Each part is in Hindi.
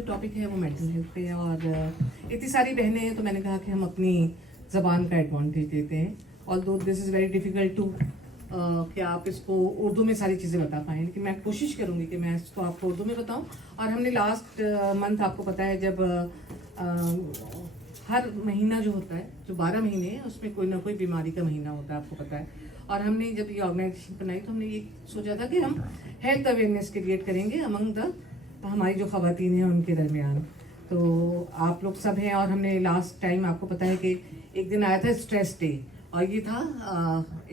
जो टॉपिक है वो मेंटल हेल्थ पे है और इतनी सारी बहनें हैं तो मैंने कहा कि हम अपनी ज़बान का एडवांटेज देते हैं। Although this is very difficult to कि आप इसको उर्दू में सारी चीज़ें बता पाएँ, लेकिन मैं कोशिश करूँगी कि मैं इसको आपको उर्दू में बताऊँ। और हमने लास्ट मंथ आपको पता है जब हर महीना जो होता है, जो 12 महीने हैं उसमें कोई ना कोई बीमारी का महीना होता है, आपको पता है। और हमने जब ये ऑर्गेनाइजेशन बनाई तो हमने ये सोचा था कि हम हेल्थ अवेयरनेस क्रिएट करेंगे अमंग द हमारी जो ख़वातीन हैं उनके दरमियान। तो आप लोग सब हैं और हमने लास्ट टाइम आपको पता है कि एक दिन आया था स्ट्रेस डे, और ये था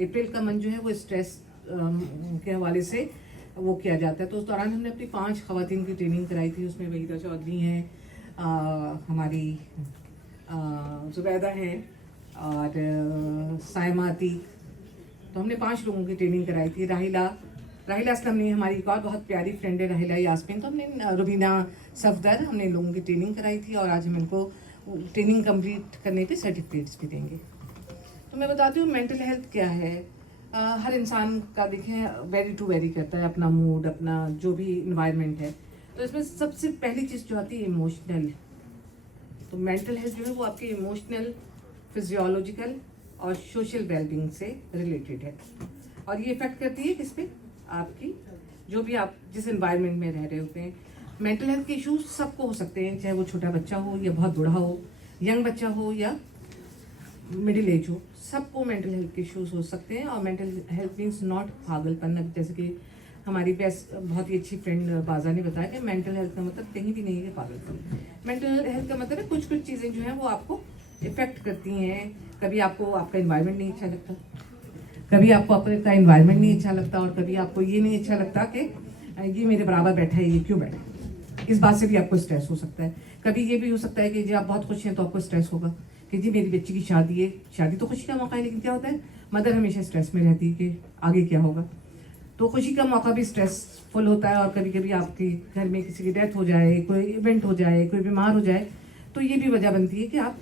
अप्रैल का मंथ जो है वो स्ट्रेस के हवाले से वो किया जाता है। तो उस दौरान हमने अपनी 5 ख़वातीन की ट्रेनिंग कराई थी। उसमें वहीदा चौधरी हैं, हमारी जुबैदा हैं और सायमा अतीक। तो हमने 5 लोगों की ट्रेनिंग कराई थी। राहिला असलम ने, हमारी एक और बहुत प्यारी फ्रेंड है राहिला यास्मीन। तो हमने रुबीना सफदर, हमने इन लोगों की ट्रेनिंग कराई थी और आज हम इनको ट्रेनिंग कंप्लीट करने पे सर्टिफिकेट्स भी देंगे। तो मैं बताती हूँ मेंटल हेल्थ क्या है। हर इंसान का देखें वेरी टू वेरी करता है, अपना मूड, अपना जो भी इन्वायरमेंट है। तो इसमें सबसे पहली चीज़ जो आती है इमोशनल। तो मेंटल हेल्थ जो है वो आपके इमोशनल, फिजियोलॉजिकल और सोशल वेलबींग से रिलेटेड है। और ये इफेक्ट करती है किस पे, आपकी जो भी आप जिस एनवायरनमेंट में रह रहे होते हैं। मेंटल हेल्थ के इश्यूज सबको हो सकते हैं, चाहे वो छोटा बच्चा हो या बहुत बूढ़ा हो, यंग बच्चा हो या मिडिल एज हो, सबको मेंटल हेल्थ के इश्यूज हो सकते हैं। और मेंटल हेल्थ मीन्स नॉट पागलपन। जैसे कि हमारी बेस्ट बहुत ही अच्छी फ्रेंड बाजा ने बताया कि मेंटल हेल्थ का मतलब कहीं भी नहीं है पागलपन। मेंटल हेल्थ का मतलब है कुछ चीज़ें जो हैं वो आपको इफेक्ट करती हैं। कभी आपको आपका इन्वायरमेंट नहीं अच्छा लगता, कभी आपको आपका इन्वायरमेंट नहीं अच्छा लगता, और कभी आपको ये नहीं अच्छा लगता कि ये मेरे बराबर बैठा है, ये क्यों बैठा है। इस बात से भी आपको स्ट्रेस हो सकता है। कभी ये भी हो सकता है कि जब आप बहुत खुश हैं तो आपको स्ट्रेस होगा कि जी मेरी बच्ची की शादी है। शादी तो खुशी का मौका है, लेकिन क्या होता है, मदर हमेशा स्ट्रेस में रहती है कि आगे क्या होगा। तो खुशी का मौका भी स्ट्रेसफुल होता है। और कभी कभी आपके घर में किसी की डेथ हो जाए, कोई इवेंट हो जाए, कोई बीमार हो जाए, तो ये भी वजह बनती है कि आप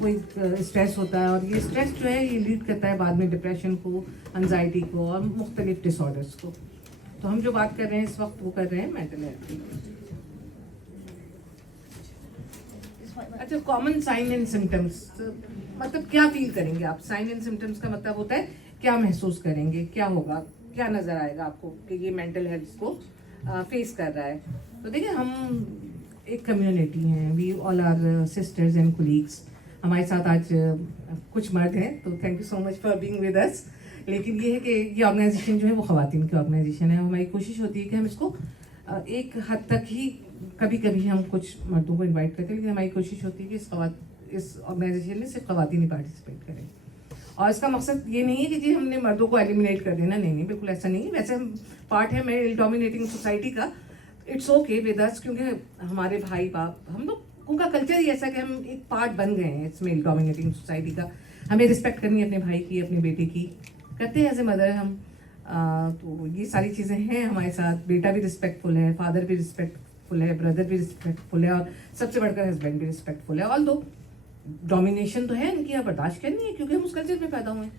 कोई स्ट्रेस होता है। और ये स्ट्रेस जो है ये लीड करता है बाद में डिप्रेशन को, एंजाइटी को और मुख्तलिफ डिसऑर्डर्स को। तो हम जो बात कर रहे हैं इस वक्त वो कर रहे हैं मेंटल हेल्थ की। अच्छा, कॉमन साइन एंड सिम्टम्स मतलब क्या फील करेंगे आप। साइन एंड सिम्टम्स का मतलब होता है क्या महसूस करेंगे, क्या होगा, क्या नज़र आएगा आपको कि ये मेंटल हेल्थ को फेस कर रहा है। तो देखिए, हम एक कम्युनिटी हैं, we all are sisters and colleagues. हमारे साथ आज कुछ मर्द हैं, तो thank you so much for being with us. लेकिन ये है कि ये ऑर्गेनाइजेशन जो है वो ख़वातीन की ऑर्गेनाइजेशन है। हमारी कोशिश होती है कि हम इसको एक हद तक ही, कभी कभी हम कुछ मर्दों को इनवाइट करते हैं, लेकिन हमारी कोशिश होती है कि इस ऑर्गेनाइजेशन में सिर्फ ख़वातीन ही पार्टिसिपेट करें। और इसका मकसद ये नहीं है कि जी हमने मर्दों को एलिमिनेट कर देना, नहीं नहीं, बिल्कुल ऐसा नहीं है। वैसे हम पार्ट है मेल डोमिनेटिंग सोसाइटी का, इट्स ओके विद अस, क्योंकि हमारे भाई बाप, हम लोग उनका कल्चर ही ऐसा कि हम एक पार्ट बन गए हैं इस मेल डोमिनेटिंग सोसाइटी का। हमें रिस्पेक्ट करनी है अपने भाई की, अपने बेटे की, करते हैं एज ए मदर हम। तो ये सारी चीज़ें हैं हमारे साथ। बेटा भी रिस्पेक्टफुल है, फादर भी रिस्पेक्टफुल है, ब्रदर भी रिस्पेक्टफुल है, और सबसे बढ़कर हस्बैंड भी रिस्पेक्टफुल है। ऑल दो डोमिनेशन तो है इनकी, आप बर्दाश्त करनी है क्योंकि हम उस कल्चर में पैदा हुए हैं।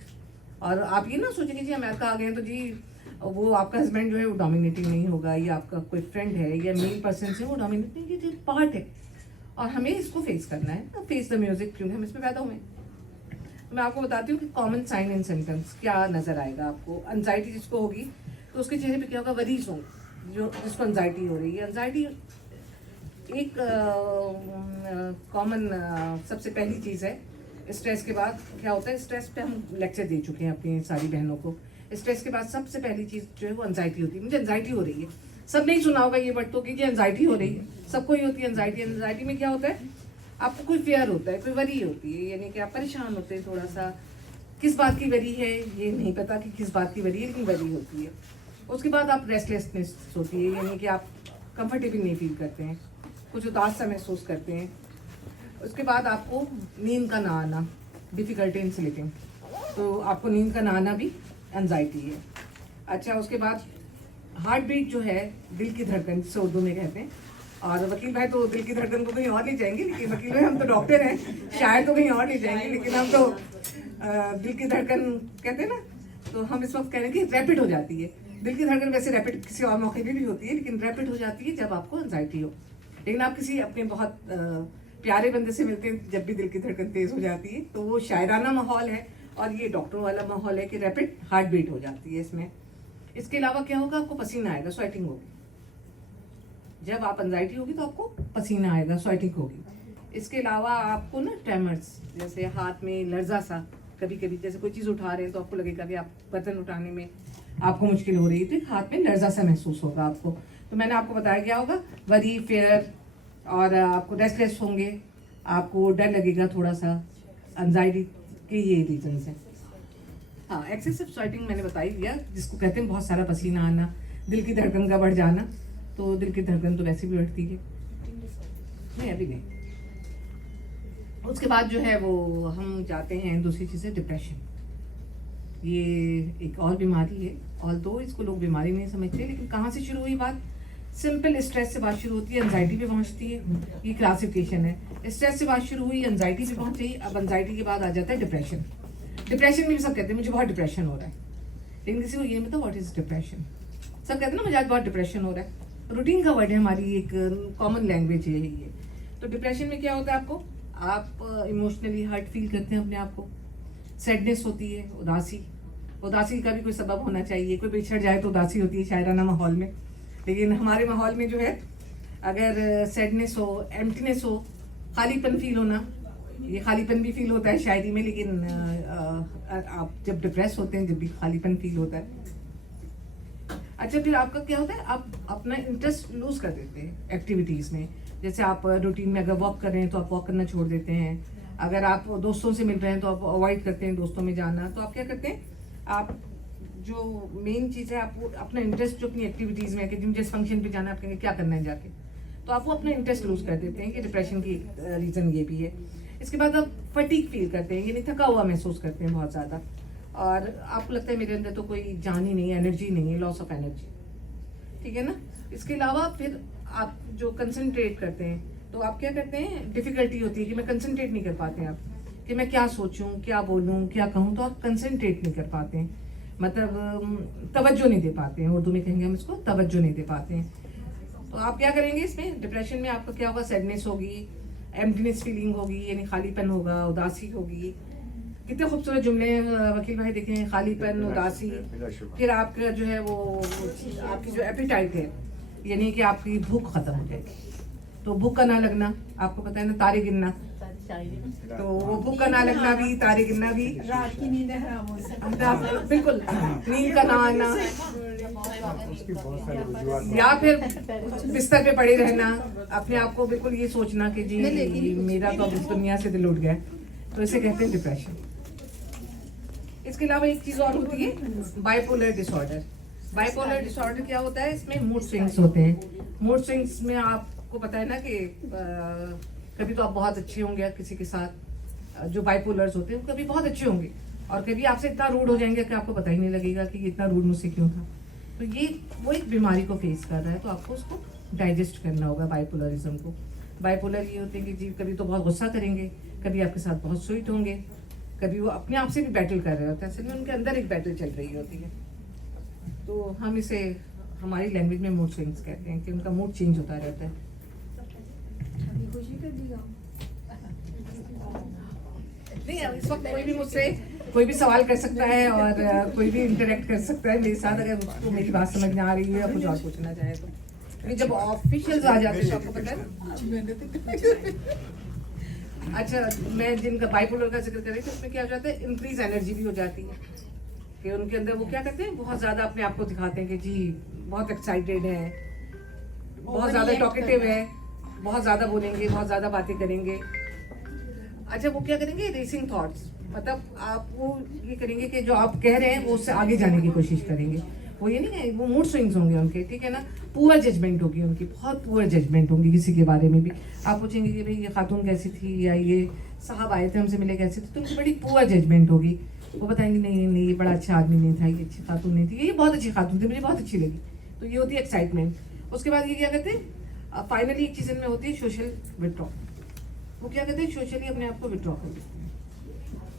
और आप ये ना सोचेंगे जी अमेरिका आ गए हैं तो जी वो आपका हस्बैंड जो है वो डोमिनेटिंग नहीं होगा, या आपका कोई फ्रेंड है या मेल पर्सन से वो डोमिनेट नहीं, ये पार्ट है और हमें इसको फेस करना है। फेस द म्यूजिक, क्योंकि हम इसमें पैदा हुए हैं। मैं आपको बताती हूँ कि कॉमन साइन एंड सिम्टम्स क्या नज़र आएगा आपको। एंजाइटी जिसको होगी तो उसके चेहरे पे क्या होगा, वरीज होंगे। जो जिसको एंजाइटी हो रही है, एंजाइटी एक कॉमन सबसे पहली चीज़ है। स्ट्रेस के बाद क्या होता है, स्ट्रेस पे हम लेक्चर दे चुके हैं अपनी सारी बहनों को। स्ट्रेस के बाद सबसे पहली चीज़ जो है वो एंजाइटी होती है। मुझे एंजाइटी हो रही है, सब नहीं सुना होगा ये वर्ड तो कि एंजाइटी हो रही है, सबको ही होती है एंजाइटी। एंजाइटी में क्या होता है, आपको कोई फेयर होता है, कोई वरी होती है, यानी कि आप परेशान होते हैं थोड़ा सा। किस बात की वरी है ये नहीं पता कि किस बात की वरी है, लेकिन वरी होती है। उसके बाद आप रेस्टलेसनेस होती है, यानी कि आप कंफर्टेबल नहीं फील करते हैं, कुछ उदास सा महसूस करते हैं। उसके बाद आपको नींद का ना आना, डिफ़िकल्टी इन स्लीपिंग, तो आपको नींद का ना आना भी एंजाइटी है। अच्छा, उसके बाद हार्ट बीट जो है, दिल की धड़कन जिसे उर्दू में कहते हैं। और वकील भाई तो दिल की धड़कन को कहीं और ले जाएंगे, लेकिन वकील भाई हम तो डॉक्टर हैं, शायद तो कहीं और ले जाएंगे, लेकिन हम तो दिल की धड़कन कहते हैं ना। तो हम इस वक्त कह रहे हैं कि रैपिड हो जाती है दिल की धड़कन। वैसे रैपिड किसी और मौके पे भी होती है, लेकिन रैपिड हो जाती है जब आपको एंजाइटी हो। लेकिन आप किसी अपने बहुत प्यारे बंदे से मिलते हैं, जब भी दिल की धड़कन तेज हो जाती है, तो वो शायराना माहौल है और ये डॉक्टरों वाला माहौल है कि रैपिड हार्ट बीट हो जाती है इसमें। इसके अलावा क्या होगा, आपको पसीना आएगा, स्वेटिंग होगी। जब आप एंजाइटी होगी तो आपको पसीना आएगा, स्वेटिंग होगी। इसके अलावा आपको ना ट्रेमर्स, जैसे हाथ में लर्जा सा, कभी कभी जैसे कोई चीज़ उठा रहे हैं तो आपको लगेगा कि आप बर्तन उठाने में आपको मुश्किल हो रही है, तो एक हाथ में लर्जा सा महसूस होगा आपको। तो मैंने आपको बताया क्या होगा, वरी, फेयर, और आपको रेस्टलेस होंगे, आपको डर लगेगा थोड़ा सा, एंजाइटी के ये रीजन्स हैं। हाँ, एक्सेसिव स्वेटिंग मैंने बता ही दिया, जिसको कहते हैं बहुत सारा पसीना आना, दिल की धड़कन का बढ़ जाना। तो दिल की धड़कन तो वैसे भी बढ़ती है, नहीं अभी नहीं। उसके बाद जो है वो हम जाते हैं दूसरी चीज़ है डिप्रेशन। ये एक और बीमारी है, और दो इसको लोग बीमारी नहीं समझते, लेकिन कहाँ से शुरू हुई बात, सिंपल स्ट्रेस से बात शुरू होती है, एंजाइटी पे पहुँचती है। ये क्लासिफिकेशन है, स्ट्रेस से बात शुरू हुई, एंजाइटी पे पहुँची, अब एंजाइटी के बाद आ जाता है डिप्रेशन। डिप्रेशन में भी सब कहते हैं मुझे बहुत डिप्रेशन हो रहा है, लेकिन किसी को ये मतलब व्हाट इज डिप्रेशन। सब कहते हैं ना मुझे आज बहुत डिप्रेशन हो रहा है, रूटीन का वर्ड है, हमारी एक कॉमन लैंग्वेज है ये। तो डिप्रेशन में क्या होता है, आपको आप इमोशनली हर्ट फील करते हैं अपने आप को, सैडनेस होती है, उदासी। उदासी का भी कोई सबब होना चाहिए, कोई बिछड़ जाए तो उदासी होती है शायराना माहौल में, लेकिन हमारे माहौल में जो है अगर सैडनेस हो, एम्प्टीनेस हो, खालीपन फील होना, ये खालीपन भी फील होता है शायरी में, लेकिन आप जब डिप्रेस होते हैं जब भी खालीपन फील होता है। अच्छा, फिर आपका क्या होता है, आप अपना इंटरेस्ट लूज कर देते हैं एक्टिविटीज़ में। जैसे आप रूटीन में अगर वॉक कर रहे हैं तो आप वॉक करना छोड़ देते हैं, अगर आप दोस्तों से मिल रहे हैं तो आप अवॉइड करते हैं दोस्तों में जाना। तो आप क्या करते हैं, आप जो मेन चीज़ है, आप अपना इंटरेस्ट जो अपनी एक्टिविटीज़ में है कि जिस फंक्शन पे जाना है आप कहेंगे क्या करना है जाके, तो आप वो अपना इंटरेस्ट लूज कर देते हैं, कि डिप्रेशन की रीज़न ये भी है। इसके बाद आप फटीग फील करते हैं, यानी थका हुआ महसूस करते हैं बहुत ज़्यादा, और आपको लगता है मेरे अंदर तो कोई जान ही नहीं है, एनर्जी नहीं है, लॉस ऑफ एनर्जी, ठीक है ना। इसके अलावा फिर आप जो कंसंट्रेट करते हैं, तो आप क्या करते हैं, डिफ़िकल्टी होती है कि मैं कंसंट्रेट नहीं कर पाते हैं आप, कि मैं क्या सोचूं, क्या बोलूं, क्या कहूं, तो आप कंसंट्रेट नहीं कर पाते हैं, मतलब तवज्जो नहीं दे पाते हैं, उर्दू में कहेंगे हम इसको, तवज्जो नहीं दे पाते हैं। तो आप क्या करेंगे इसमें, डिप्रेशन में आपका क्या होगा, सैडनेस होगी, एम्प्टीनेस फीलिंग होगी, यानी खालीपन होगा, उदासी होगी। कितने खूबसूरत जुमले हैं वकील भाई, देखें, खालीपन, उदासी। फिर आपका जो है वो आपकी जो एपिटाइट है, यानी कि आपकी भूख खत्म हो जाएगी, तो भूख का ना लगना, आपको पता है ना, तारे गिनना, तो वो भूख का ना लगना भी, तारे गिनना भी, रात की नींद हराम हो सकती है। बिल्कुल, नींद का ना आना, या फिर बिस्तर पे पड़े रहना, अपने आप को बिल्कुल ये सोचना कि जी मेरा तो अब इस दुनिया से दिल उठ गया, तो इसे कहते हैं डिप्रेशन। इसके अलावा एक चीज़ और होती है, बाइपोलर डिसऑर्डर। बाइपोलर डिसऑर्डर क्या होता है, इसमें मूड स्विंग्स होते हैं। मूड स्विंग्स में आपको पता है ना कि कभी तो आप बहुत अच्छे होंगे किसी के साथ, जो बाइपोलर्स होते हैं कभी बहुत अच्छे होंगे, और कभी आपसे इतना रूड हो जाएंगे कि आपको पता ही नहीं लगेगा कि इतना रूड मुझसे क्यों था। तो ये वो एक बीमारी को फेस कर रहा है, तो आपको उसको डाइजेस्ट करना होगा बाइपोलरिज्म को। बाइपोलर ये होते हैं कि जी कभी तो बहुत गुस्सा करेंगे, कभी आपके साथ बहुत स्वीट होंगे, कभी वो अपने आप से भी बैटल कर रहे होते हैं, असल में उनके अंदर एक बैटल चल रही होती है। तो हम इसे हमारी लैंग्वेज में मूड स्विंग्स कहते हैं, कि उनका मूड चेंज होता रहता है। नहीं, इस वक्त कोई भी मुझसे कोई भी सवाल कर सकता है, और कोई भी इंटरेक्ट कर सकता है मेरे साथ, अगर उसको मेरी बात समझ में आ रही है या कुछ और पूछना चाहे तो। लेकिन जब ऑफिशियल्स आ जाते हैं तो आपको पता है ना। अच्छा, मैं जिनका बाइपोलर का जिक्र कर रही थी, उसमें क्या हो जाता है, इंक्रीज एनर्जी भी हो जाती है, कि उनके अंदर वो क्या करते हैं, बहुत ज़्यादा अपने आप को दिखाते हैं कि जी बहुत एक्साइटेड है, बहुत ज़्यादा टॉकेटिव है, बहुत ज़्यादा बोलेंगे, बहुत ज़्यादा बातें करेंगे। अच्छा, वो क्या करेंगे, रेसिंग थॉट्स, मतलब आप वो ये करेंगे कि जो आप कह रहे हैं वो उससे आगे जाने की कोशिश करेंगे। वो ये नहीं है, वो मूड स्विंग्स होंगे उनके, ठीक है ना। पुअर जजमेंट होगी उनकी, बहुत पुअर जजमेंट होगी किसी के बारे में भी। आप पूछेंगे कि भाई ये खातून कैसी थी, या ये साहब आए थे हमसे मिले कैसे थे, तो उनकी बड़ी पुअर जजमेंट होगी। वो बताएंगे नहीं नहीं, ये बड़ा अच्छा आदमी नहीं था, ये अच्छी खातून नहीं थी, ये बहुत अच्छी खातून थी, मुझे बहुत अच्छी लगी। तो ये होती है एक्साइटमेंट। उसके बाद ये क्या कहते हैं, फाइनली एक चीज़ इनमें होती है सोशल विड्रॉ। वो क्या कहते हैं, सोशली अपने आप को विड्रॉ कर देते हैं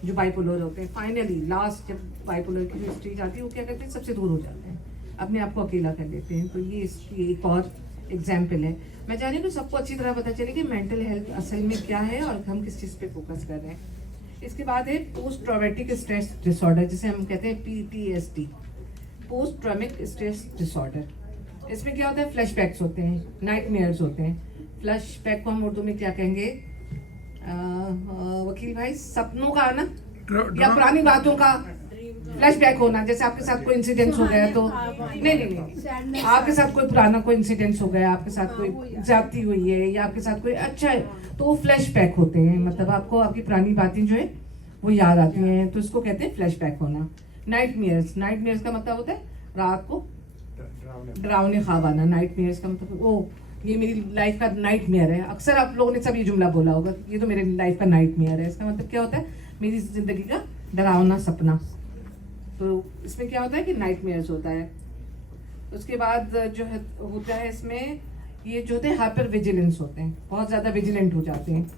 जो बाइपोलर होते हैं। फाइनली लास्ट जब बाइपोलर की जो स्टेज आती है, वो क्या करते हैं, सबसे दूर हो जाते हैं, अपने आप को अकेला कर देते हैं। तो ये इसकी एक और एग्जाम्पल है। मैं चाह रही हूँ कि सबको अच्छी तरह पता चले कि मेंटल हेल्थ असल में क्या है और हम किस चीज़ पे फोकस कर रहे हैं। इसके बाद है पोस्ट ट्रॉमेटिक स्ट्रेस डिसऑर्डर, जिसे हम कहते हैं PTSD, पोस्ट ट्रॉमिक स्ट्रेस डिसऑर्डर। इसमें क्या होता है, फ्लैशबैक्स होते हैं, नाइटमेयर्स होते हैं। फ्लैशबैक को हम उर्दू में क्या कहेंगे वकील भाई? सपनों का आना या पुरानी बातों का फ्लैशबैक होना। जैसे आपके साथ कोई इंसिडेंस हो गया तो नहीं, आपके साथ कोई पुराना कोई इंसिडेंस हो गया, आपके साथ कोई ज्यादती हुई है या आपके साथ कोई अच्छा है, तो वो फ्लैशबैक होते हैं। मतलब आपको आपकी पुरानी बातें जो है वो याद आती हैं, तो इसको कहते हैं फ्लैशबैक होना। नाइटमेयर्स, नाइटमेयर्स का मतलब होता है रात को डरावने ख्वाब आना। नाइटमेयर्स का मतलब ओ ये मेरी लाइफ का नाइटमेयर है। अक्सर आप लोगों ने सब ये जुमला बोला होगा, ये तो मेरे लाइफ का नाइटमेयर है। इसका मतलब क्या होता है, मेरी जिंदगी का डरावना सपना। तो इसमें क्या होता है कि नाइटमेयर्स होता है। उसके बाद जो है होता है इसमें ये जो होते हैं हाइपर विजिलेंस होते हैं, बहुत ज़्यादा विजिलेंट हो जाते हैं।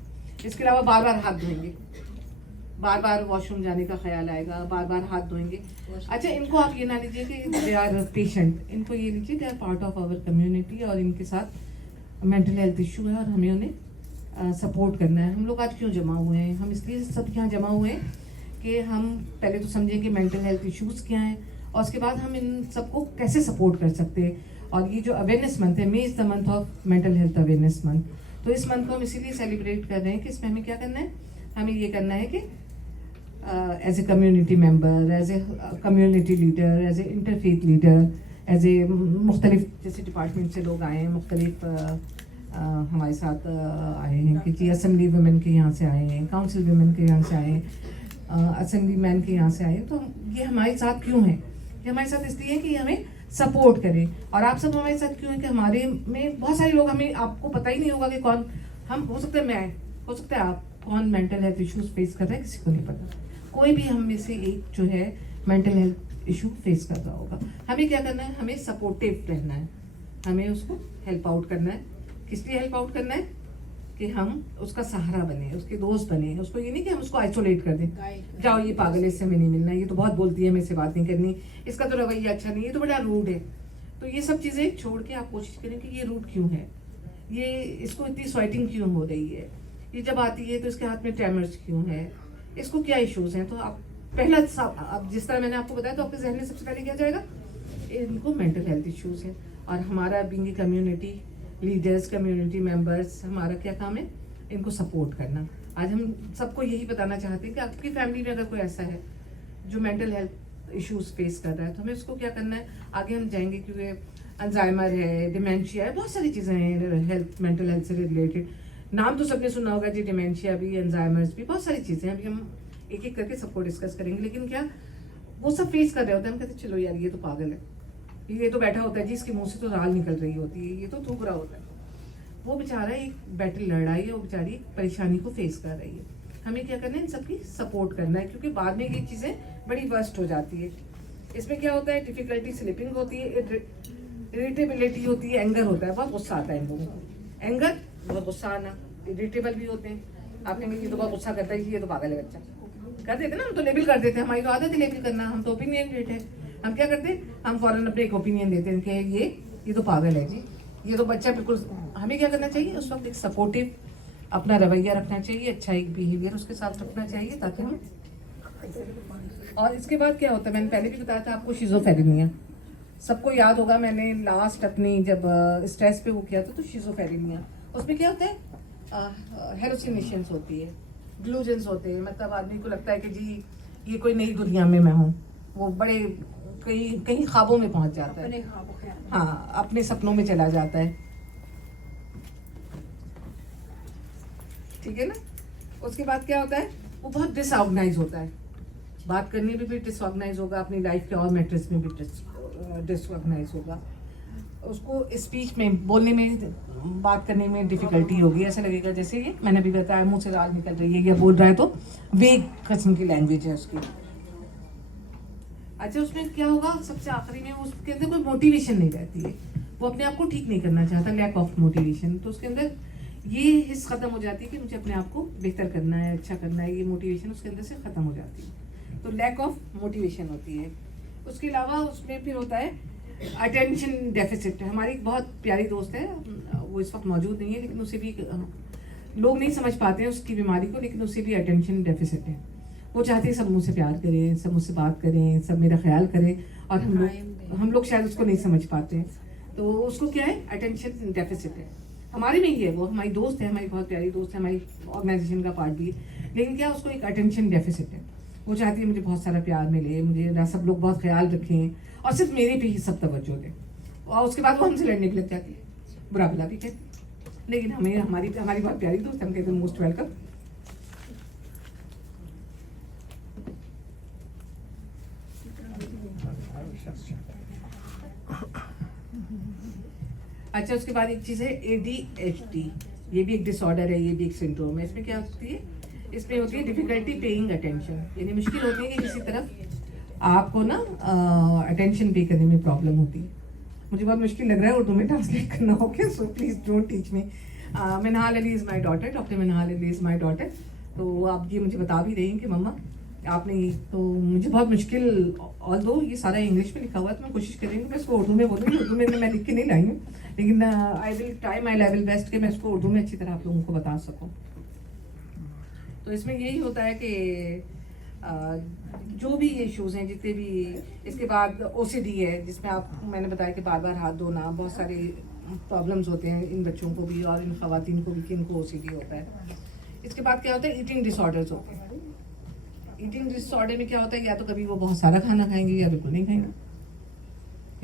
इसके अलावा बार बार हाथ धोएंगे, बार बार वॉशरूम जाने का ख्याल आएगा, बार बार हाथ धोएंगे। अच्छा, इनको आप ये ना लीजिए कि दे आर पेशेंट, इनको ये लीजिए they are part of our community और इनके साथ मेंटल हेल्थ इशू है और हमें उन्हें सपोर्ट करना है। हम लोग आज क्यों जमा हुए हैं? हम इसलिए सब यहाँ जमा हुए हैं कि हम पहले तो समझें कि मेंटल हेल्थ इश्यूज़ क्या हैं और उसके बाद हम इन सबको कैसे सपोर्ट कर सकते हैं। और ये जो अवेयरनेस मंथ है, May is the month of mental health awareness month, तो इस मंथ को हम इसीलिए सेलिब्रेट कर रहे हैं कि इसमें हमें क्या करना है, हमें ये करना है कि as a community member, as a community leader, as a interfaith leader, as a मुख्तलिफ जैसे डिपार्टमेंट से लोग आए हैं, मुख्तलिफ हमारे साथ आए हैं कि जी असेंबली वुमेन के यहाँ से आए हैं, काउंसिल वुमेन के यहाँ से आए हैं, असेंबली मैन के यहाँ से आए। तो ये हमारे साथ क्यों है? ये हमारे साथ इसलिए है कि हमें सपोर्ट करें। और आप सब हमारे साथ क्यों है कि हमारे में बहुत सारे लोग, हमें आपको पता ही नहीं होगा कि कौन हम, हो सकता है मैं, हो सकता है आप, कौन मेंटल हेल्थ इश्यूज फेस कर रहा है किसी को नहीं पता। कोई भी हम में से एक जो है मेंटल हेल्थ इशू फेस कर रहा होगा। हमें क्या करना है, हमें सपोर्टिव रहना है, हमें उसको हेल्प आउट करना है। किस लिए हेल्प आउट करना है? कि हम उसका सहारा बने, उसके दोस्त बने। उसको ये नहीं कि हम उसको आइसोलेट कर दें, जाओ ये पागल है, इससे हमें नहीं मिलना, ये तो बहुत बोलती है, मेरे से बात नहीं करनी, इसका तो रवैया अच्छा नहीं, ये तो बड़ा रूड है। तो ये सब चीज़ें छोड़ के आप कोशिश करें कि ये रूड क्यों है, ये इसको इतनी स्वेटिंग क्यों हो रही है, ये जब आती है तो इसके हाथ में ट्रेमर्स क्यों है, इसको क्या इश्यूज हैं। तो आप पहला अब जिस तरह मैंने आपको बताया, तो आपके जहन में सबसे पहले क्या जाएगा, इनको मेंटल हेल्थ इश्यूज है। और हमारा being community leaders, community members, हमारा क्या काम है, इनको सपोर्ट करना। आज हम सबको यही बताना चाहते हैं कि आपकी फैमिली में अगर कोई ऐसा है जो मेंटल हेल्थ इश्यूज फेस कर रहा है, तो हमें उसको क्या करना है, आगे हम जाएंगे क्योंकि अल्जाइमर है, डिमेंशिया है, बहुत सारी चीज़ें हैं हेल्थ, मेंटल हेल्थ से रिलेटेड। नाम तो सबने सुना होगा जी, डिमेंशिया भी, अल्जाइमर्स भी, बहुत सारी चीज़ें हैं। अभी हम एक एक करके सबको डिस्कस करेंगे। लेकिन क्या वो सब फेस कर रहे होते हैं, हम कहते हैं चलो यार ये तो पागल है, ये तो बैठा होता है जी, इसके मुंह से तो राल निकल रही होती है, ये तो थूक रहा होता है। वो बेचारा एक बैटल लड़ रहा है, वो बेचारी परेशानी को फेस कर रही है। हमें क्या करना है, इन सबकी सपोर्ट करना है, क्योंकि बाद में ये चीज़ें बड़ी वर्स्ट हो जाती है। इसमें क्या होता है, डिफिकल्टी स्लीपिंग होती है, इरिटेबिलिटी होती है, एंगर होता है, बहुत गुस्सा आता है इन लोगों को। एंगर बहुत गुस्सा आना, इरिटेबल भी होते हैं। आप कहेंगे ये तो बहुत गुस्सा करता है, ये तो पागल है बच्चा, कर देते ना, हम तो लेबल कर देते हैं, हमारी तो आदत है लेबल करना, हम तो ओपिनियन देते हैं। हम क्या करते हैं, हम फौरन अपने एक ओपिनियन देते हैं कि ये तो पागल है जी, ये तो बच्चा बिल्कुल। हमें क्या करना चाहिए, उस वक्त एक सपोर्टिव अपना रवैया रखना चाहिए, अच्छा एक बिहेवियर उसके साथ रखना चाहिए, ताकि हम। और इसके बाद क्या होता है, मैंने पहले भी बताया था आपको, शिज़ोफ्रेनिया सबको याद होगा। मैंने लास्ट अपनी जब स्ट्रेस पे वो किया था, तो शिज़ोफ्रेनिया उसमें क्या होता है, हेलुसिनेशंस होती है, डिल्यूजन्स होते हैं। मतलब आदमी को लगता है कि जी ये कोई नई दुनिया में मैं हूँ, वो बड़े कहीं ख्वाबों में पहुंच जाता है, हाँ अपने सपनों में चला जाता है, ठीक है ना। उसके बाद क्या होता है, वो बहुत डिसऑर्गेनाइज होता है, बात करने में भी डिसऑर्गेनाइज होगा, अपनी लाइफ के और मैटर्स में भी डिसऑर्गेनाइज होगा, उसको स्पीच में, बोलने में, बात करने में डिफिकल्टी होगी। ऐसा लगेगा जैसे ये मैंने अभी बताया, मुंह से राल निकल रही है, या बोल रहा है तो वेग किस्म की लैंग्वेज है उसकी। अच्छा, उसमें क्या होगा, सबसे आखिरी में उसके अंदर कोई मोटिवेशन नहीं रहती है, वो अपने आप को ठीक नहीं करना चाहता, लैक ऑफ मोटिवेशन। तो उसके अंदर ये हिस्स खत्म हो जाती है कि मुझे अपने आप को बेहतर करना है, अच्छा करना है, ये मोटिवेशन उसके अंदर से खत्म हो जाती है। तो लैक ऑफ मोटिवेशन होती है। उसके अलावा उसमें फिर होता है अटेंशन डेफिसिट। हमारी एक बहुत प्यारी दोस्त है, वो इस वक्त मौजूद नहीं है, लेकिन उसे भी लोग नहीं समझ पाते हैं उसकी बीमारी को, लेकिन उसे भी अटेंशन डेफिसिट है। वो चाहती है सब मुझसे प्यार करें, सब मुझसे बात करें, सब मेरा ख्याल करें, और हम लोग शायद उसको नहीं समझ पाते हैं। तो उसको क्या है, अटेंशन डेफिसिट है। हमारे में ही है, वो हमारी दोस्त है, हमारी बहुत प्यारी दोस्त है, हमारी ऑर्गेनाइजेशन का पार्ट भी है, लेकिन क्या उसको एक अटेंशन डेफिसिट है। वो चाहती है मुझे बहुत सारा प्यार मिले, मुझे सब लोग बहुत ख्याल रखें, और सिर्फ मेरे पे ही सब तवज्जो दें, और उसके बाद वो हमसे लड़ने के लग जाती है, बुरा भला भी कहती है। लेकिन हमें हमारी बहुत प्यारी दोस्त, हम कहते हैं मोस्ट वेलकम। अच्छा, उसके बाद एक चीज़ है ADHD। ये भी एक डिसऑर्डर है, ये भी एक सिंड्रोम है। इसमें क्या होती है, इसमें होती है डिफिकल्टी पेइंग अटेंशन, यानी मुश्किल होती है कि किसी तरफ आपको ना अटेंशन पे करने में प्रॉब्लम होती है। मुझे बहुत मुश्किल लग रहा है उर्दू में ट्रांसलेट करना, okay, so please don't teach me. Minhal Ali is my daughter, doctor Minhal Ali is my daughter. तो आप ये मुझे बता भी रही हैं कि मम्मा आपने, तो मुझे बहुत मुश्किल, ऑल्दो ये सारा इंग्लिश में लिखा हुआ है, तो मैं कोशिश करेंगी मैं इसको उर्दू में बोलूँगी। उर्दू में मैं लिख के नहीं लाई हूँ, लेकिन I will try my level best कि मैं इसको उर्दू में अच्छी तरह आप लोगों को बता सकूँ। तो इसमें यही होता है कि जो भी ये इश्यूज़ हैं जितने भी, इसके बाद OCD है, जिसमें आप, मैंने बताया कि बार बार हाथ धोना, बहुत सारे प्रॉब्लम्स होते हैं इन बच्चों को भी और इन ख़वातीन को भी कि इनको OCD होता है। इसके बाद क्या होता है, ईटिंग डिसऑर्डर्स होते हैं। ईटिंग डिसऑर्डर में क्या होता है, या तो कभी वो बहुत सारा खाना खाएंगे या बिल्कुल नहीं खाएंगे,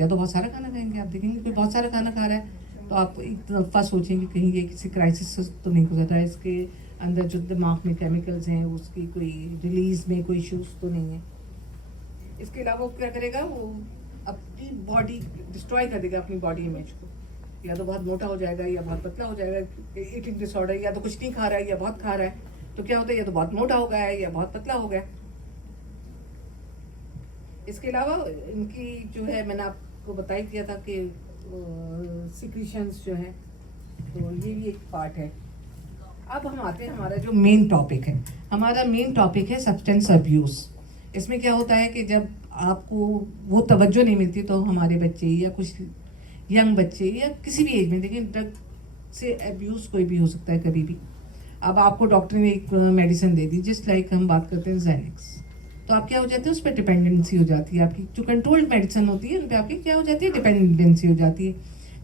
या तो बहुत सारा खाना खाएंगे। आप देखेंगे कोई बहुत सारा खाना खा रहा है तो आप एक दफ़ा सोचेंगे कहीं ये किसी क्राइसिस से तो नहीं गुजर रहा है, इसके अंदर जो दिमाग में केमिकल्स हैं उसकी कोई रिलीज में कोई इश्यूज तो नहीं है। इसके अलावा वो क्या करेगा, वो अपनी बॉडी डिस्ट्रॉय कर देगा, अपनी बॉडी इमेज को, या तो बहुत मोटा हो जाएगा या बहुत पतला हो जाएगा। ईटिंग डिसऑर्डर, या तो कुछ नहीं खा रहा है या बहुत खा रहा है, तो क्या होता है, या तो बहुत मोटा हो गया है या बहुत पतला हो गया। इसके अलावा इनकी जो है, मैंने आपको बता ही दिया था कि सिक्रीशंस जो है, तो ये भी एक पार्ट है। अब हम आते हैं, हमारा जो मेन टॉपिक है, हमारा मेन टॉपिक है सब्सटेंस अब्यूज़। इसमें क्या होता है कि जब आपको वो तवज्जो नहीं मिलती, तो हमारे बच्चे या कुछ यंग बच्चे या किसी भी एज में, देखिए ड्रग से अब्यूज़ कोई भी हो सकता है कभी भी। अब आपको डॉक्टर ने एक मेडिसिन दे दी, जिस लाइक हम बात करते हैं ज़ैनिक्स, तो आप क्या हो जाते हैं, उस पर डिपेंडेंसी हो जाती है। आपकी जो कंट्रोल्ड मेडिसिन होती है उन पर आपकी क्या हो जाती है, डिपेंडेंसी हो जाती है।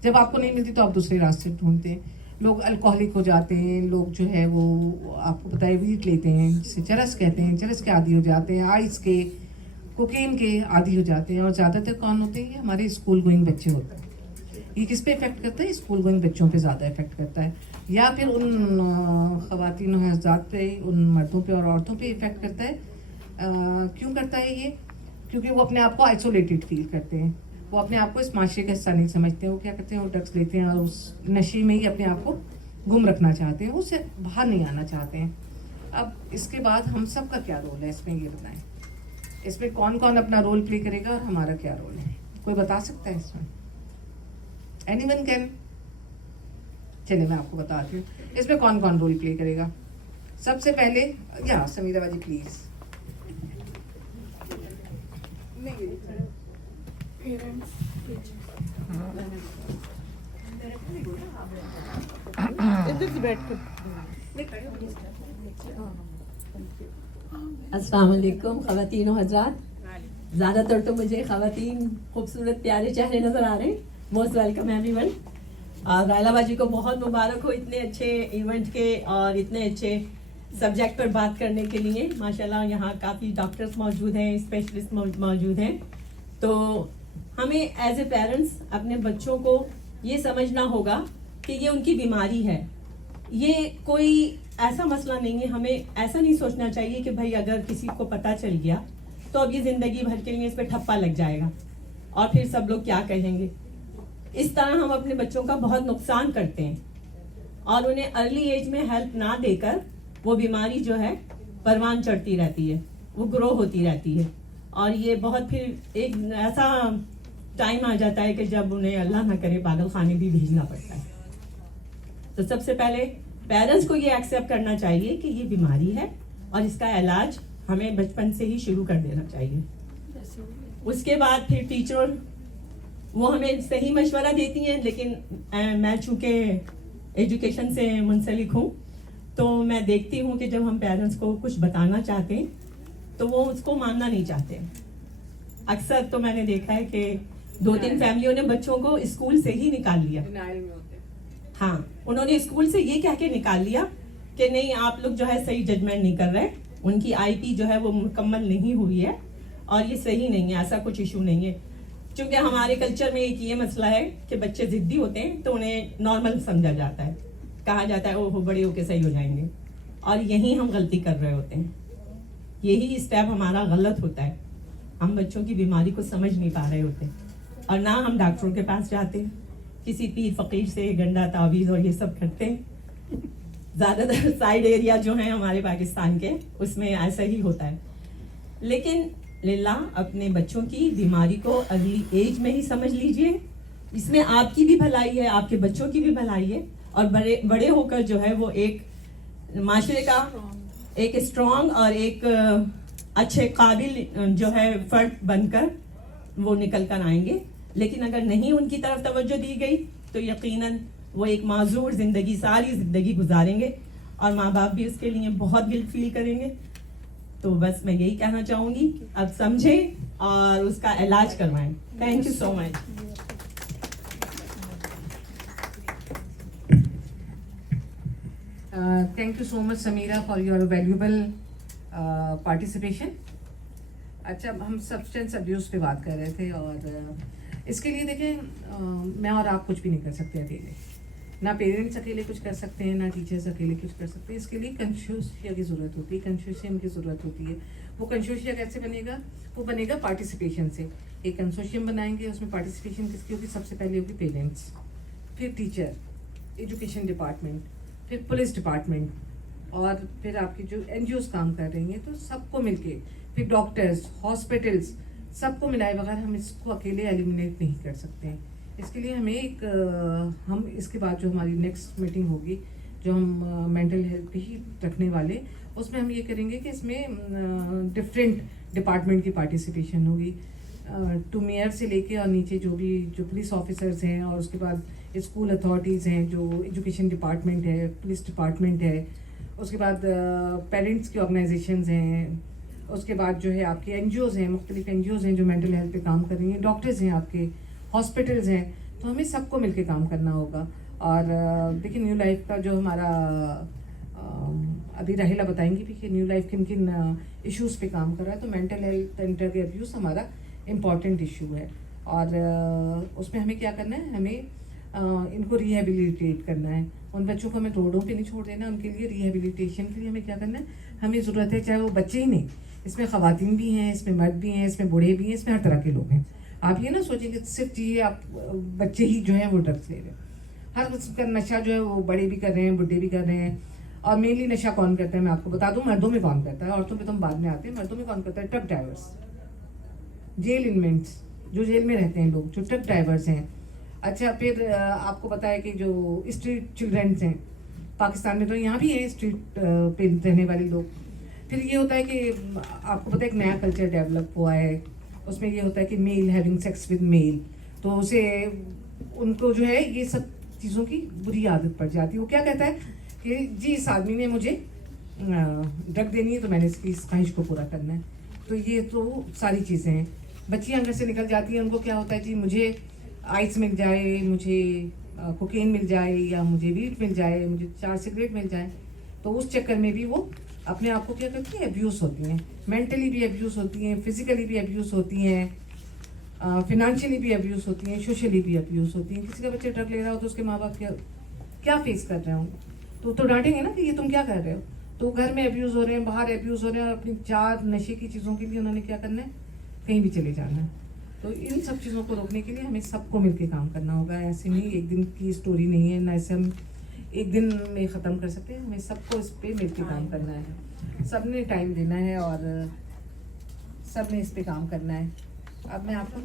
जब आपको नहीं मिलती तो आप दूसरे रास्ते ढूंढते हैं। लोग अल्कोहलिक हो जाते हैं, लोग जो है वो आपको पता है वीट लेते हैं, जिसे चरस कहते हैं, चरस के आदी हो जाते हैं, आइस के, कोकेन के आदी हो जाते हैं। और ज़्यादातर कौन होते हैं, हमारे स्कूल गोइंग बच्चे होते हैं। ये किस पे इफेक्ट करता है, स्कूल गोइंग बच्चों पे ज़्यादा इफेक्ट करता है, या फिर उन ख़वातीन हज़रात पे, उन मर्दों पे और औरतों पे इफेक्ट करता है। क्यों करता है ये, क्योंकि वो अपने आप को आइसोलेटेड फील करते हैं, वो अपने आप को इस माशरे का हिस्सा नहीं समझते हैं। वो क्या करते हैं, वो ड्रग्स लेते हैं और उस नशे में ही अपने आप को गुम रखना चाहते हैं, उससे बाहर नहीं आना चाहते हैं। अब इसके बाद हम सब का क्या रोल है इसमें, ये बताएं, इसमें कौन कौन अपना रोल प्ले करेगा और हमारा क्या रोल है, कोई बता सकता है इसमें? Anyone can? चलिए मैं आपको बताती हूँ इसमें कौन कौन रोल प्ले करेगा। सबसे पहले, या समीरा बाजी प्लीज। अस्सलाम वालेकुम ख़वातीन और हज़रात। ज़्यादातर तो मुझे ख़वातीन खूबसूरत प्यारे चेहरे नज़र आ रहे हैं। Most welcome everyone. रायला बाजी को बहुत मुबारक हो इतने अच्छे इवेंट के और इतने अच्छे सब्जेक्ट पर बात करने के लिए। माशाल्लाह यहाँ काफ़ी डॉक्टर्स मौजूद हैं, स्पेशलिस्ट मौजूद हैं। तो हमें एज ए पेरेंट्स अपने बच्चों को ये समझना होगा कि ये उनकी बीमारी है, ये कोई ऐसा मसला नहीं है। हमें ऐसा नहीं सोचना चाहिए कि भाई अगर किसी को पता चल गया तो अब ये ज़िंदगी भर के लिए इस पर ठप्पा लग जाएगा और फिर सब लोग क्या कहेंगे। इस तरह हम अपने बच्चों का बहुत नुकसान करते हैं और उन्हें अर्ली एज में हेल्प ना देकर वो बीमारी जो है परवान चढ़ती रहती है, वो ग्रो होती रहती है और ये बहुत फिर एक ऐसा टाइम आ जाता है कि जब उन्हें अल्लाह ना करे पागल खाने भी भेजना पड़ता है। तो सबसे पहले पेरेंट्स को ये एक्सेप्ट करना चाहिए कि ये बीमारी है और इसका इलाज हमें बचपन से ही शुरू कर देना चाहिए। उसके बाद फिर टीचर वो हमें सही मशवरा देती हैं, लेकिन मैं चूँकि एजुकेशन से मुंसलिक हूँ, तो मैं देखती हूँ कि जब हम पेरेंट्स को कुछ बताना चाहते हैं तो वो उसको मानना नहीं चाहते। अक्सर तो मैंने देखा है कि 2-3 फैमिलियों ने बच्चों को स्कूल से ही निकाल लिया। हाँ, उन्होंने स्कूल से ये कह के निकाल लिया कि नहीं, आप लोग जो है सही जजमेंट नहीं कर रहे, उनकी आईपी जो है वो मुकम्मल नहीं हुई है और ये सही नहीं है, ऐसा कुछ इशू नहीं है। क्योंकि हमारे कल्चर में एक ये मसला है कि बच्चे जिद्दी होते हैं तो उन्हें नॉर्मल समझा जाता है, कहा जाता है ओहो बड़े होके सही हो जाएंगे, और यही हम गलती कर रहे होते हैं। यही स्टेप हमारा गलत होता है, हम बच्चों की बीमारी को समझ नहीं पा रहे होते और ना हम डॉक्टरों के पास जाते, किसी पीर फकीर से गंडा तावीज़ और ये सब करते हैं। ज़्यादातर साइड एरिया जो हैं हमारे पाकिस्तान के, उसमें ऐसा ही होता है। लेकिन लिल्ला अपने बच्चों की बीमारी को अगली एज में ही समझ लीजिए, इसमें आपकी भी भलाई है, आपके बच्चों की भी भलाई है, और बड़े होकर जो है वो एक माशरे का एक स्ट्रॉन्ग और एक अच्छे काबिल जो है फर्द बनकर वो निकल कर आएंगे। लेकिन अगर नहीं उनकी तरफ तवज्जो दी गई तो यकीनन वो एक माजूर ज़िंदगी, सारी ज़िंदगी गुजारेंगे और माँ बाप भी उसके लिए बहुत गिल्ट फील करेंगे। तो बस मैं यही कहना चाहूँगी, अब समझें और उसका इलाज करवाएं। Thank you so much. Thank you so much Samira for your valuable participation। अच्छा, हम सब्सटेंस अब्यूज़ पे बात कर रहे थे और इसके लिए देखें, मैं और आप कुछ भी नहीं कर सकते अकेले, ना पेरेंट्स अकेले कुछ कर सकते हैं, ना टीचर्स अकेले कुछ कर सकते हैं। इसके लिए कंसोर्शिया की ज़रूरत होती है, कंसोर्शियम की ज़रूरत होती है। वो कंसोर्शिया कैसे बनेगा? वो बनेगा पार्टिसिपेशन से। एक कंसोर्शियम बनाएंगे, उसमें पार्टिसिपेशन किसकी होगी? सबसे पहले होगी पेरेंट्स, फिर टीचर, एजुकेशन डिपार्टमेंट, फिर पुलिस डिपार्टमेंट, और फिर आपकी जो NGOs काम कर रही हैं, तो सबको मिलके, फिर डॉक्टर्स, हॉस्पिटल्स, सबको मिलाए बगैर हम इसको अकेले एलिमिनेट नहीं कर सकते हैं। इसके लिए हमें हम इसके बाद जो हमारी नेक्स्ट मीटिंग होगी, जो हम मेंटल हेल्थ पे ही रखने वाले, उसमें हम ये करेंगे कि इसमें डिफरेंट डिपार्टमेंट की पार्टिसिपेशन होगी, टू मेयर से लेके और नीचे जो पुलिस ऑफिसर्स हैं, और उसके बाद स्कूल अथॉरिटीज़ हैं, जो एजुकेशन डिपार्टमेंट है, पुलिस डिपार्टमेंट है, उसके बाद पेरेंट्स की ऑर्गेनाइजेशंस हैं, उसके बाद जो है आपके NGOs हैं, मुख्तलिफ NGOs हैं जो मेंटल हेल्थ पे काम कर रही हैं, डॉक्टर्स हैं, आपके हॉस्पिटल्स हैं। तो हमें सबको मिलके काम करना होगा। और देखिए, न्यू लाइफ का जो हमारा अभी राहिला बताएंगी भी कि न्यू लाइफ किन किन इश्यूज़ पे काम कर रहा है। तो mental health and drug abuse हमारा इम्पॉर्टेंट इशू है, और उसमें हमें क्या करना है? हमें इनको रिहेबिलिटेट करना है। उन बच्चों को हमें रोडों पे नहीं छोड़ देना, उनके लिए रिहेबिलिटेशन के लिए हमें क्या करना है? हमें ज़रूरत है, चाहे वो बच्चे ही नहीं, इसमें ख़वातीन भी हैं, इसमें मर्द भी हैं, इसमें बूढ़े भी हैं, इसमें हर तरह के लोग हैं। आप ये ना सोचें कि सिर्फ ये आप बच्चे ही जो हैं वो ड्रग्स ले रहे हैं। हर किस्म का नशा जो है वो बड़े भी कर रहे हैं, बुढ़े भी कर रहे हैं। और मेनली नशा कौन करता है मैं आपको बता दूं, मर्दों में कौन करता है, औरतों में तो हम बाद में आते हैं। मर्दों में कौन करता है? ट्रक ड्राइवर्स, जेल इनमेट्स, जो जेल में रहते हैं लोग, जो ट्रक ड्राइवर्स हैं। अच्छा, फिर आपको पता है कि जो स्ट्रीट चिल्ड्रंस हैं, पाकिस्तान में तो यहाँ भी है स्ट्रीट पे रहने वाले लोग। फिर ये होता है कि आपको पता है एक नया कल्चर डेवलप हुआ है, उसमें ये होता है कि male having sex with male, तो उसे उनको जो है ये सब चीज़ों की बुरी आदत पड़ जाती है। वो क्या कहता है कि जी इस आदमी ने मुझे ड्रग देनी है तो मैंने इसकी इस ख्वाहिश को पूरा करना है। तो ये तो सारी चीज़ें हैं। बच्चियाँ अंदर से निकल जाती हैं, उनको क्या होता है जी मुझे आइस मिल जाए, मुझे कोकेन मिल जाए, या मुझे वीट मिल जाए, मुझे 4 सिगरेट मिल जाए। तो उस चक्कर में भी वो अपने आप को क्या करती हैं? अब्यूज़ होती हैं, मेंटली भी अब्यूज़ होती हैं, फिजिकली भी अब्यूज़ होती हैं, फिनेंशियली भी अब्यूज़ होती हैं, सोशली भी अब्यूज़ होती हैं। किसी का बच्चा ड्रग ले रहा हो तो उसके माँ बाप क्या फेस कर रहे होंगे? तो डांटेंगे ना कि ये तुम क्या कर रहे हो। तो घर में अब्यूज़ हो रहे हैं, बाहर अब्यूज़ हो रहे हैं, और अपनी 4 नशे की चीज़ों के लिए उन्होंने क्या करना है? कहीं भी चले जाना है। तो इन सब चीज़ों को रोकने के लिए हमें सबको मिलकर काम करना होगा। ऐसे नहीं, एक दिन की स्टोरी नहीं है, ना ऐसे हम एक दिन में ख़त्म कर सकते हैं। हमें सबको इस पर मिलकर काम करना है, सब ने टाइम देना है और सब ने इस पर काम करना है। अब मैं आपको